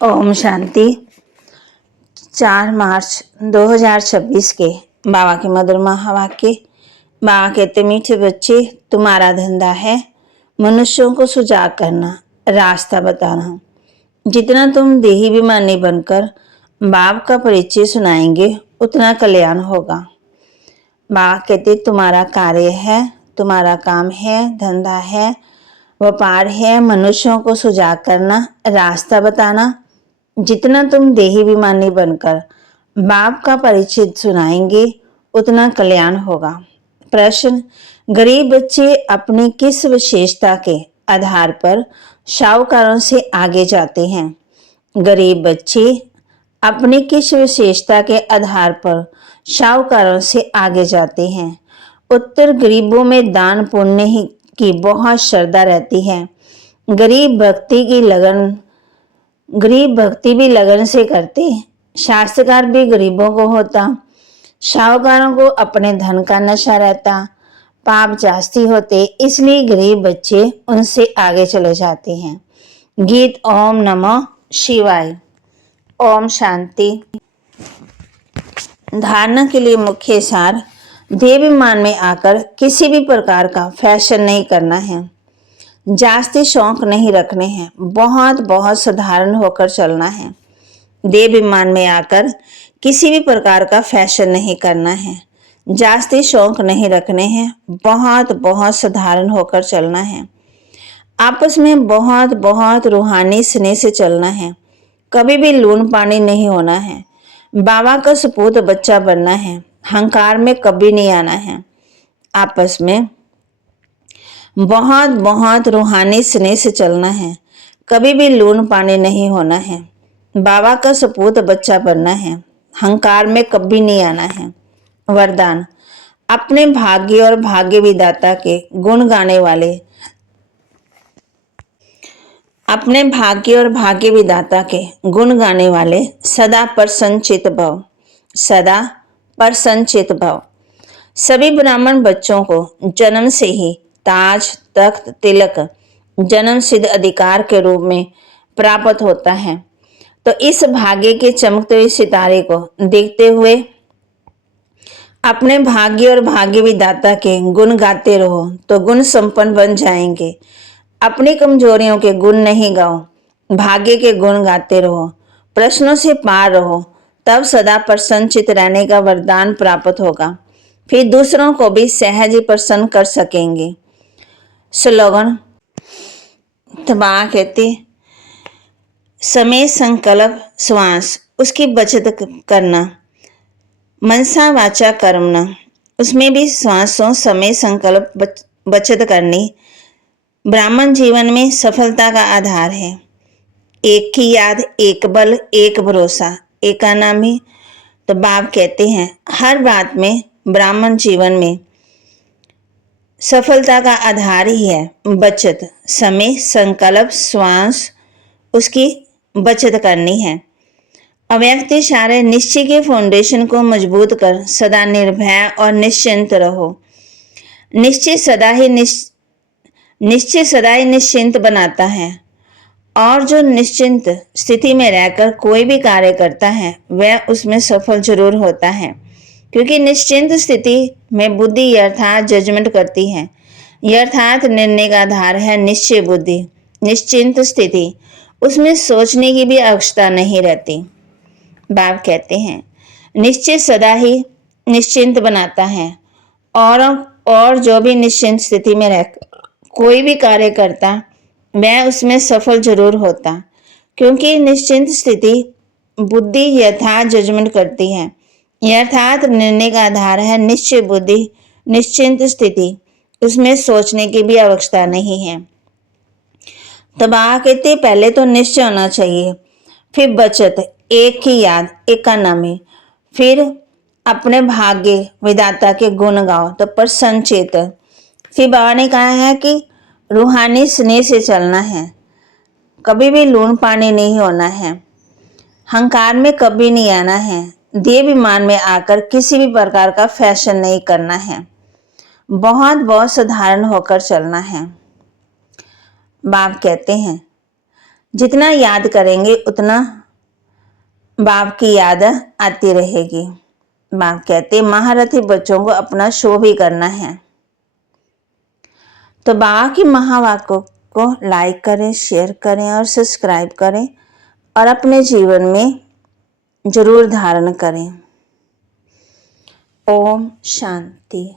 ओम शांति। 4 मार्च 2026 के बाबा के मधुर महावाक्य। बाबा कहते, मीठे बच्चे, तुम्हारा धंधा है मनुष्यों को सुजाग करना, रास्ता बताना। जितना तुम देही विमानी बनकर बाप का परिचय सुनाएंगे उतना कल्याण होगा। बाबा कहते, तुम्हारा कार्य है, तुम्हारा काम है, धंधा है, व्यापार है मनुष्यों को सुजाग करना, रास्ता बताना। जितना तुम देही विमानी बनकर बाप का परिचय सुनाएंगे उतना कल्याण होगा। प्रश्न, गरीब बच्चे अपनी किस विशेषता के आधार पर शाहूकारों से आगे जाते हैं? गरीब बच्चे अपनी किस विशेषता के आधार पर शाहूकारों से आगे जाते हैं? उत्तर, गरीबों में दान पुण्य ही की बहुत श्रद्धा रहती है। गरीब भक्ति भी लगन से करते। शास्त्रकार भी गरीबों को होता। शाहूकारों को अपने धन का नशा रहता, पाप जास्ती होते, इसलिए गरीब बच्चे उनसे आगे चले जाते हैं। गीत ओम नमः शिवाय। ओम शांति। धारणा के लिए मुख्य सार, देहाभिमान में आकर किसी भी प्रकार का फैशन नहीं करना है, जास्ती शौक नहीं रखने हैं, बहुत बहुत साधारण होकर चलना है। देहाभिमान में आकर किसी भी प्रकार का फैशन नहीं करना है, जास्ती शौक नहीं रखने हैं, बहुत बहुत साधारण होकर चलना है। आपस में बहुत बहुत रूहानी स्नेह से चलना है, कभी भी लून पानी नहीं होना है। बाबा का सपूत बच्चा बनना है, अहंकार में कभी नहीं आना है। आपस में बहुत बहुत रूहानी स्नेह से चलना है, कभी भी लून पानी नहीं होना है। बाबा का सपूत बच्चा बनना है, अहंकार में कभी नहीं आना है। वरदान, अपने भाग्य और भाग्य विधाता के गुण गाने वाले, अपने भाग्य और भाग्य विधाता के गुण गाने वाले सदा प्रसन्नचित भव, सदा प्रसन्नचित भव। सभी ब्राह्मण बच्चों को जन्म से ही ताज, तख्त, तिलक जन्म सिद्ध अधिकार के रूप में प्राप्त होता है। तो इस भाग्य के चमकते हुए सितारे को देखते हुए अपने भाग्य और भाग्य विधाता के गुण गाते रहो तो गुण संपन्न बन जाएंगे। अपनी कमजोरियों के गुण नहीं गाओ, भाग्य के गुण गाते रहो, प्रश्नों से पार रहो, तब सदा प्रसन्नचित रहने का वरदान प्राप्त होगा। फिर दूसरों को भी सहज ही प्रसन्न कर सकेंगे। स्लोगन, बाबा कहते, समय संकल्प श्वास उसकी बचत करना, मनसा वाचा कर्मणा उसमें भी श्वासों समय संकल्प बचत करनी ब्राह्मण जीवन में सफलता का आधार है। एक की याद, एक बल, एक भरोसा, एकानामी। तो बाप कहते हैं, हर बात में ब्राह्मण जीवन में सफलता का आधार ही है बचत, समय संकल्प श्वास उसकी बचत करनी है। अव्यक्त इशारे निश्चय के फाउंडेशन को मजबूत कर सदा निर्भय और निश्चिंत रहो। निश्चय सदा ही निश्चिंत बनाता है, और जो निश्चिंत स्थिति में रहकर कोई भी कार्य करता है वह उसमें सफल जरूर होता है, क्योंकि निश्चिंत स्थिति में बुद्धि अर्थात जजमेंट करती है। अर्थात निर्णय का आधार है निश्चय बुद्धि। निश्चिंत स्थिति, उसमें सोचने की भी आवश्यकता नहीं रहती। बाप कहते हैं, निश्चय सदा ही निश्चिंत बनाता है, और जो भी निश्चिंत स्थिति में रह कोई भी कार्य करता वह उसमें सफल जरूर होता, क्योंकि निश्चिंत स्थिति बुद्धि यथार्थ जजमेंट करती है। अर्थात निर्णय का आधार है निश्चय बुद्धि। निश्चिंत स्थिति, उसमें सोचने की भी आवश्यकता नहीं है। तो बाबा कहते, पहले तो निश्चय होना चाहिए, फिर बचत, एक की याद, एकानामी, फिर अपने भाग्य विधाता के गुण गाओ तो प्रसन्नचित। फिर बाबा ने कहा है कि रूहानी स्नेह से चलना है, कभी भी लून पानी नहीं होना है, अहंकार में कभी नहीं आना है, देहाभिमान में आकर किसी भी प्रकार का फैशन नहीं करना है, बहुत बहुत साधारण होकर चलना है। बाप कहते हैं, जितना याद करेंगे उतना बाप की याद आती रहेगी। बाप कहते महारथी बच्चों को अपना शो भी करना है। तो बाबा की महावाक्यों को लाइक करें, शेयर करें और सब्सक्राइब करें और अपने जीवन में जरूर धारण करें। ओम शांति।